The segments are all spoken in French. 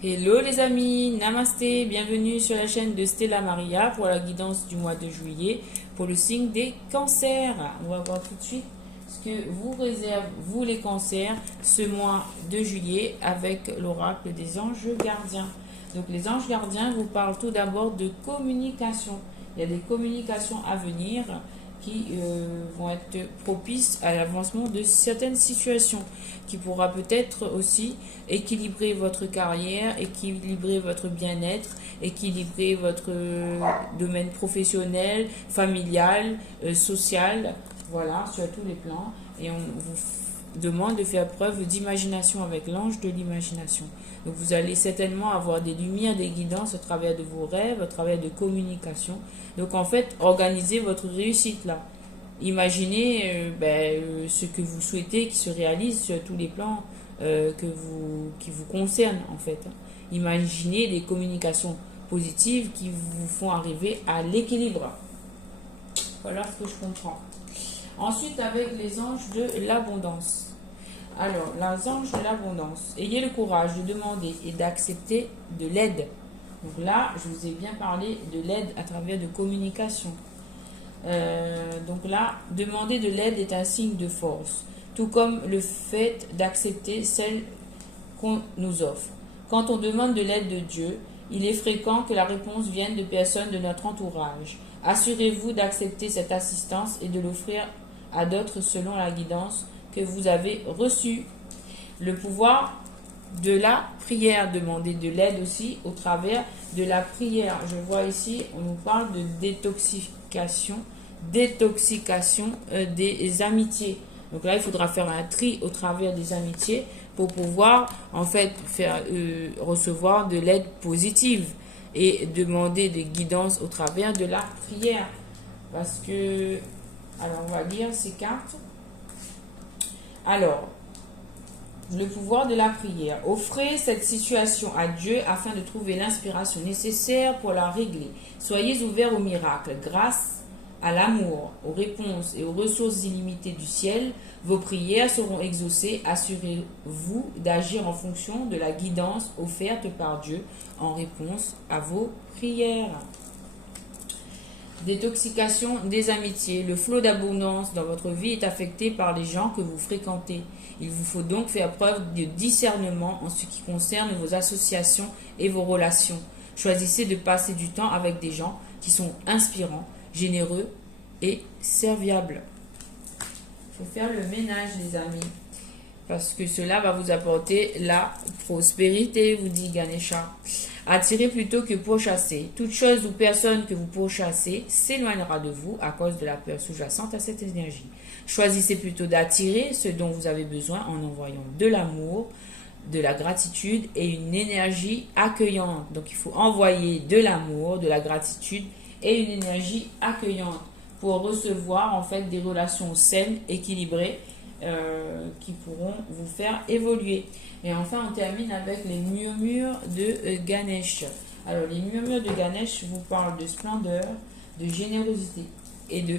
Hello les amis, namasté, bienvenue sur la chaîne de Stella Maria pour la guidance du mois de juillet pour le signe des cancers. On va voir tout de suite ce que vous réserve, vous les cancers, ce mois de juillet avec l'oracle des anges gardiens. Donc les anges gardiens vous parlent tout d'abord de communication. Il y a des communications à venir qui vont être propices à l'avancement de certaines situations, qui pourra peut-être aussi équilibrer votre carrière, équilibrer votre bien-être, équilibrer votre domaine professionnel, familial, social, voilà, sur tous les plans. Et on vous demande de faire preuve d'imagination avec l'ange de l'imagination. Donc vous allez certainement avoir des lumières, des guidances au travers de vos rêves, au travers de communication. Donc en fait, organisez votre réussite là. Imaginez ce que vous souhaitez qui se réalise sur tous les plans qui vous concernent en fait. Imaginez des communications positives qui vous font arriver à l'équilibre. Voilà ce que je comprends. Ensuite, avec les anges de l'abondance. Alors, les anges de l'abondance. Ayez le courage de demander et d'accepter de l'aide. Donc là, je vous ai bien parlé de l'aide à travers de communication. Donc là, demander de l'aide est un signe de force, tout comme le fait d'accepter celle qu'on nous offre. Quand on demande de l'aide de Dieu, il est fréquent que la réponse vienne de personnes de notre entourage. Assurez-vous d'accepter cette assistance et de l'offrir à d'autres selon la guidance que vous avez reçue. Le pouvoir de la prière, demander de l'aide aussi au travers de la prière. Je vois ici, on nous parle de détoxication des amitiés. Donc là, il faudra faire un tri au travers des amitiés pour pouvoir en fait faire recevoir de l'aide positive et demander des guidances au travers de la prière. Parce que, alors on va lire ces cartes. Alors, le pouvoir de la prière. Offrez cette situation à Dieu afin de trouver l'inspiration nécessaire pour la régler. Soyez ouverts au miracle. Grâce à l'amour, aux réponses et aux ressources illimitées du ciel, vos prières seront exaucées. Assurez-vous d'agir en fonction de la guidance offerte par Dieu en réponse à vos prières. Détoxication des amitiés. Le flot d'abondance dans votre vie est affecté par les gens que vous fréquentez. Il vous faut donc faire preuve de discernement en ce qui concerne vos associations et vos relations. Choisissez de passer du temps avec des gens qui sont inspirants, généreux et serviables. Il faut faire le ménage, les amis, parce que cela va vous apporter la prospérité, vous dit Ganesha. Attirez plutôt que pourchasser. Toute chose ou personne que vous pourchassez s'éloignera de vous à cause de la peur sous-jacente à cette énergie. Choisissez plutôt d'attirer ce dont vous avez besoin en envoyant de l'amour, de la gratitude et une énergie accueillante. Donc il faut envoyer de l'amour, de la gratitude et une énergie accueillante pour recevoir en fait des relations saines, équilibrées, qui pourront vous faire évoluer. Et enfin, on termine avec les murmures de Ganesh. Alors, les murmures de Ganesh vous parlent de splendeur, de générosité et de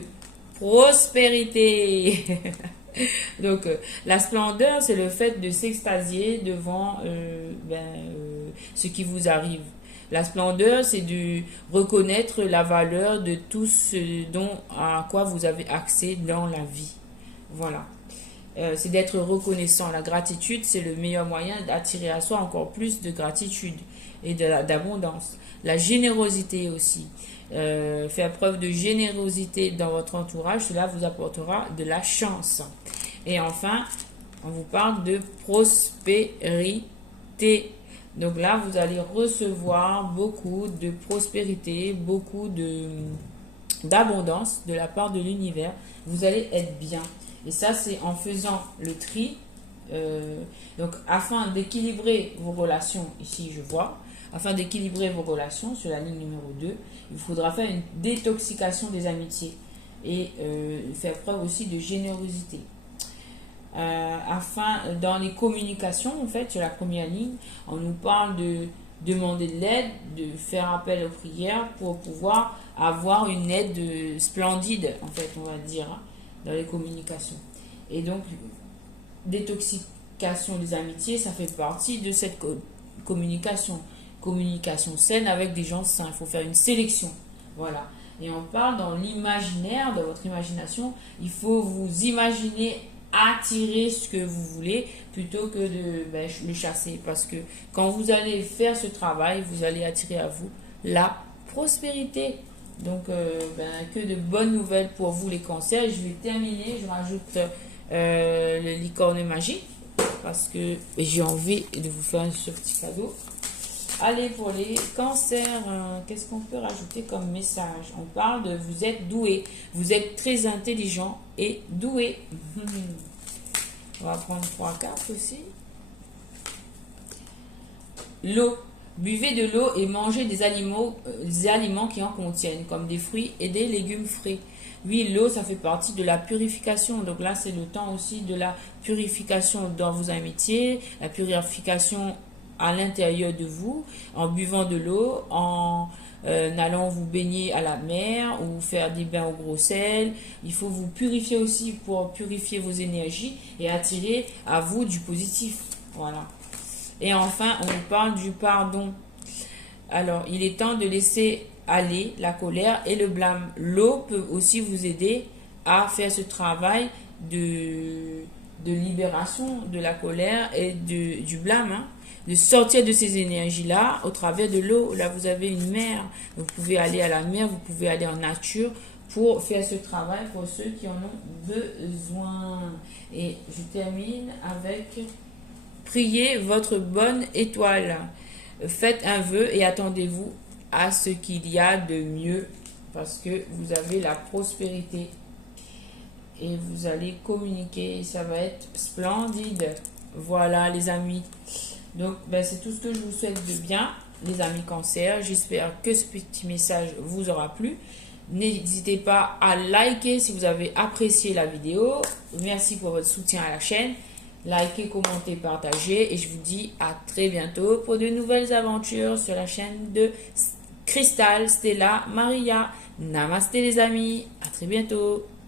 prospérité. Donc, la splendeur, c'est le fait de s'extasier devant ce qui vous arrive. La splendeur, c'est de reconnaître la valeur de tout ce à quoi vous avez accès dans la vie. Voilà. C'est d'être reconnaissant. La gratitude, c'est le meilleur moyen d'attirer à soi encore plus de gratitude et d'abondance. La générosité aussi. Faire preuve de générosité dans votre entourage, cela vous apportera de la chance. Et enfin, on vous parle de prospérité. Donc là, vous allez recevoir beaucoup de prospérité, beaucoup d'abondance de la part de l'univers. Vous allez être bien. Et ça, c'est en faisant le tri. Donc, afin d'équilibrer vos relations, ici je vois, afin d'équilibrer vos relations sur la ligne numéro 2, il faudra faire une détoxication des amitiés et faire preuve aussi de générosité. Dans les communications, en fait, sur la première ligne, on nous parle de demander de l'aide, de faire appel aux prières pour pouvoir avoir une aide splendide, en fait, on va dire, hein, dans les communications. Et donc, détoxication des amitiés, ça fait partie de cette communication. Communication saine avec des gens sains. Il faut faire une sélection. Voilà. Et on parle dans l'imaginaire, dans votre imagination. Il faut vous imaginer attirer ce que vous voulez plutôt que de le chasser. Parce que quand vous allez faire ce travail, vous allez attirer à vous la prospérité. Donc, que de bonnes nouvelles pour vous les cancers. Je vais terminer, je rajoute le licorne magique parce que j'ai envie de vous faire ce petit cadeau. Allez, pour les cancers, qu'est-ce qu'on peut rajouter comme message? On parle de vous êtes doué, vous êtes très intelligent et doué. On va prendre 3 cartes aussi. L'eau. Buvez de l'eau et mangez des aliments qui en contiennent, comme des fruits et des légumes frais. Oui, l'eau, ça fait partie de la purification. Donc là, c'est le temps aussi de la purification dans vos amitiés, la purification à l'intérieur de vous, en buvant de l'eau, en allant vous baigner à la mer ou faire des bains au gros sel. Il faut vous purifier aussi pour purifier vos énergies et attirer à vous du positif. Voilà. Et enfin, on parle du pardon. Alors, il est temps de laisser aller la colère et le blâme. L'eau peut aussi vous aider à faire ce travail de libération de la colère et du blâme. De sortir de ces énergies-là au travers de l'eau. Là, vous avez une mer. Vous pouvez aller à la mer, vous pouvez aller en nature pour faire ce travail pour ceux qui en ont besoin. Et je termine avec... Priez votre bonne étoile. Faites un vœu et attendez-vous à ce qu'il y a de mieux parce que vous avez la prospérité et vous allez communiquer. Ça va être splendide. Voilà les amis. Donc c'est tout ce que je vous souhaite de bien les amis cancer. J'espère que ce petit message vous aura plu. N'hésitez pas à liker si vous avez apprécié la vidéo. Merci pour votre soutien à la chaîne. Likez, commentez, partagez et je vous dis à très bientôt pour de nouvelles aventures sur la chaîne de Cristal Stella Maria. Namasté les amis, à très bientôt.